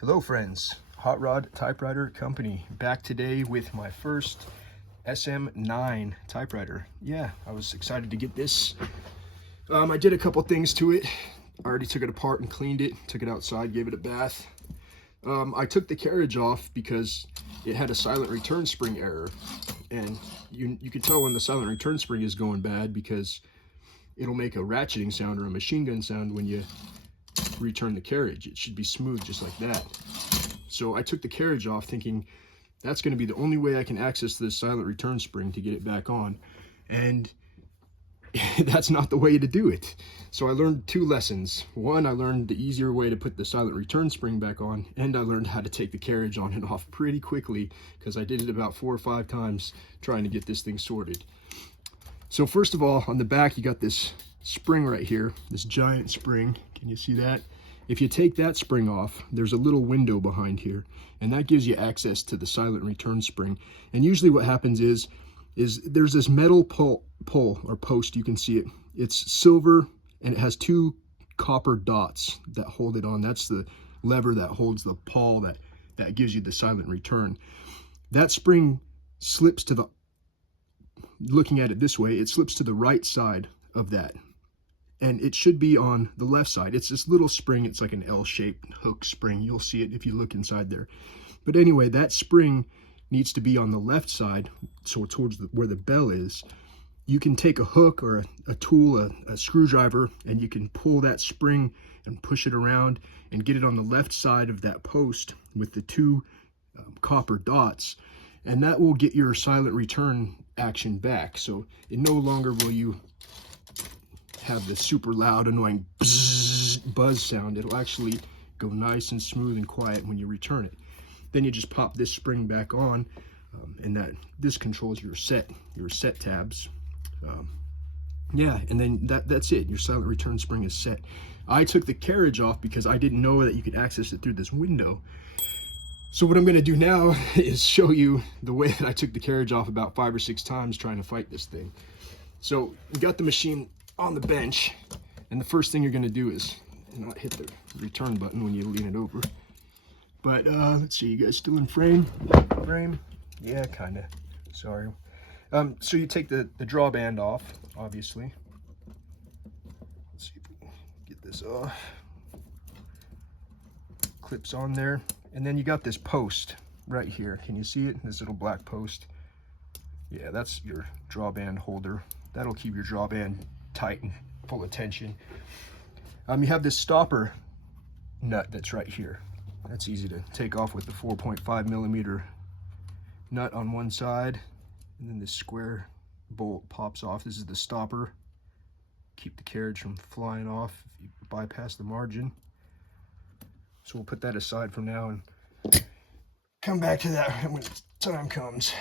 Hello friends, Hot Rod Typewriter Company, back today with my first SM9 typewriter. Yeah, I was excited to get this. I did a couple things to it. I already took it apart and cleaned it, took it outside, gave it a bath. I took the carriage off because it had a silent return spring error, and you can tell when the silent return spring is going bad because it'll make a ratcheting sound or a machine gun sound when you return the carriage. It should be smooth just like that. So I took the carriage off thinking that's going to be the only way I can access this silent return spring to get it back on, and that's not the way to do it. So I learned two lessons. One, I learned the easier way to put the silent return spring back on, and I learned how to take the carriage on and off pretty quickly because I did it about 4 or 5 times trying to get this thing sorted. So first of all, on the back you got this spring right here, this giant spring. Can you see that? If you take that spring off, there's a little window behind here, and that gives you access to the silent return spring. And usually what happens is there's this metal pole or post, you can see it. It's silver and it has 2 copper dots that hold it on. That's the lever that holds the pawl that gives you the silent return. That spring slips to the, looking at it this way, it slips to the right side of that. And it should be on the left side. It's this little spring. It's like an L-shaped hook spring. You'll see it if you look inside there. But anyway, that spring needs to be on the left side, so towards where the bell is. You can take a hook or a tool, a screwdriver, and you can pull that spring and push it around and get it on the left side of that post with the 2 copper dots. And that will get your silent return action back. So it no longer will you have this super loud, annoying buzz sound. It'll actually go nice and smooth and quiet when you return it. Then you just pop this spring back on, and this controls your set tabs. Yeah, and then that's it. Your silent return spring is set. I took the carriage off because I didn't know that you could access it through this window. So what I'm going to do now is show you the way that I took the carriage off about 5 or 6 times trying to fight this thing. So you got the machine on the bench, and the first thing you're going to do is not hit the return button when you lean it over. But let's see, you guys still in frame? Yeah, kind of. Sorry. So you take the drawband off, obviously. Let's see if we can get this off. Clips on there, and then you got this post right here. Can you see it? This little black post. Yeah, that's your drawband holder. That'll keep your drawband tight and full of tension. You have this stopper nut that's right here. That's easy to take off with the 4.5 millimeter nut on one side, and then this square bolt pops off. This is the stopper. Keep the carriage from flying off if you bypass the margin. So we'll put that aside for now and come back to that when time comes.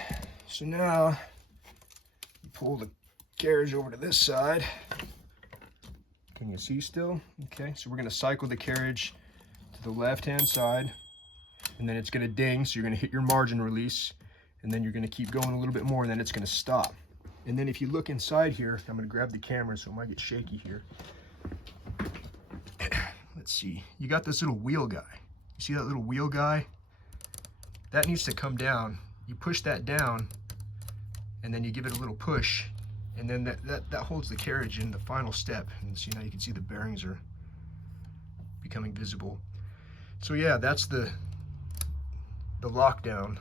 So now you pull the carriage over to this side. Can you see still? Okay, so we're going to cycle the carriage to the left hand side, and then it's going to ding, so you're going to hit your margin release, and then you're going to keep going a little bit more, and then it's going to stop. And then if you look inside here, I'm going to grab the camera so it might get shaky here. Let's see, you got this little wheel guy. You see that little wheel guy? That needs to come down. You push that down, and then you give it a little push, and then that holds the carriage in the final step. And see, now you can see the bearings are becoming visible. So yeah, that's the lockdown,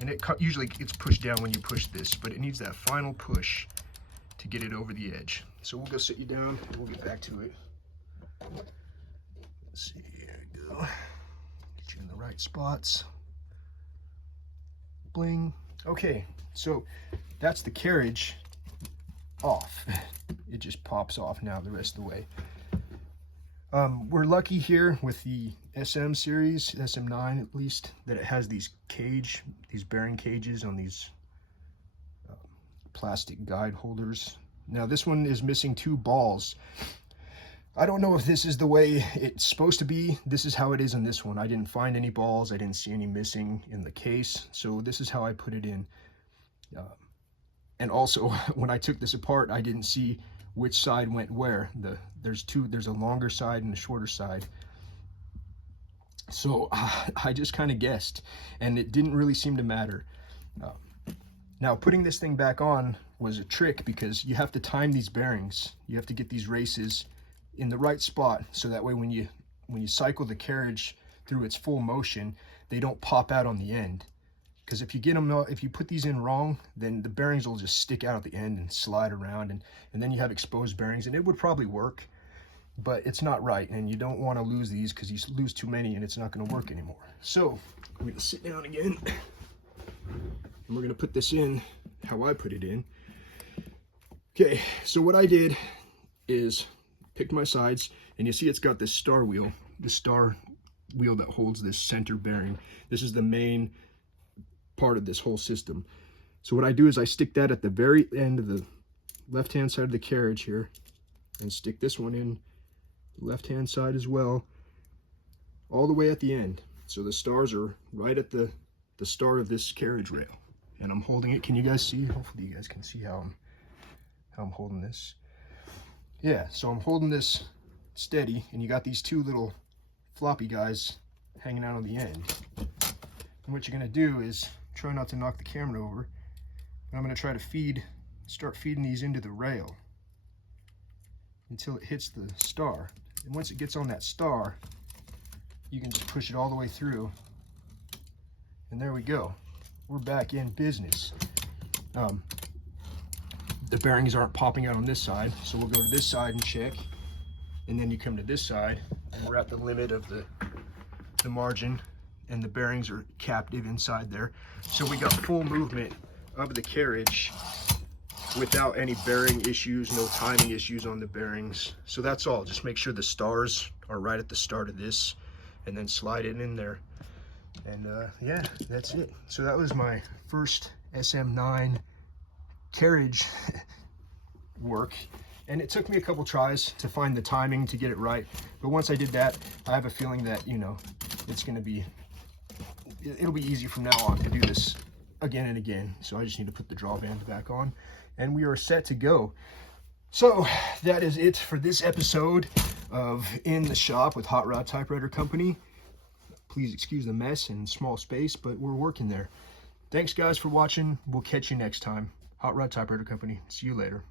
and it usually gets pushed down when you push this, but it needs that final push to get it over the edge. So we'll go sit you down and we'll get back to it. Let's see, here we go. Get you in the right spots. Bling. Okay, so that's the carriage off. It just pops off now the rest of the way. We're lucky here with the SM series, SM9 at least, that it has these bearing cages on these plastic guide holders. Now this one is missing 2 balls. I don't know if this is the way it's supposed to be. This is how it is in this one. I didn't find any balls. I didn't see any missing in the case. So this is how I put it in. And also, when I took this apart, I didn't see which side went where. There's a longer side and a shorter side. So I just kind of guessed, and it didn't really seem to matter. Now putting this thing back on was a trick, because you have to time these bearings. You have to get these races in the right spot, so that way when you cycle the carriage through its full motion, they don't pop out on the end. Because if you put these in wrong, then the bearings will just stick out at the end and slide around, and then you have exposed bearings, and it would probably work, but it's not right, and you don't want to lose these, because you lose too many and it's not going to work anymore. So I'm going to sit down again, and we're going to put this in how I put it in. Okay, so what I did is picked my sides, and you see it's got this star wheel that holds this center bearing. This is the main part of this whole system. So what I do is I stick that at the very end of the left hand side of the carriage here, and stick this one in the left hand side as well, all the way at the end. So the stars are right at the start of this carriage rail, and I'm holding it. Can you guys see? Hopefully you guys can see how I'm holding this. Yeah, so I'm holding this steady, and you got these two little floppy guys hanging out on the end. And what you're going to do is try not to knock the camera over. And I'm going to try to start feeding these into the rail until it hits the star. And once it gets on that star, you can just push it all the way through. And there we go. We're back in business. The bearings aren't popping out on this side, so we'll go to this side and check. And then you come to this side, and we're at the limit of the margin, and the bearings are captive inside there. So we got full movement of the carriage without any bearing issues, no timing issues on the bearings. So that's all. Just make sure the stars are right at the start of this, and then slide it in there. And yeah, that's it. So that was my first SM9 carriage work, and it took me a couple tries to find the timing to get it right. But once I did that, I have a feeling that, you know, it'll be easy from now on to do this again and again. So I just need to put the drawband back on, and we are set to go. So that is it for this episode of In the Shop with Hot Rod Typewriter Company. Please excuse the mess and small space, but we're working there. Thanks guys for watching. We'll catch you next time. Hot Rod Typewriter Company. See you later.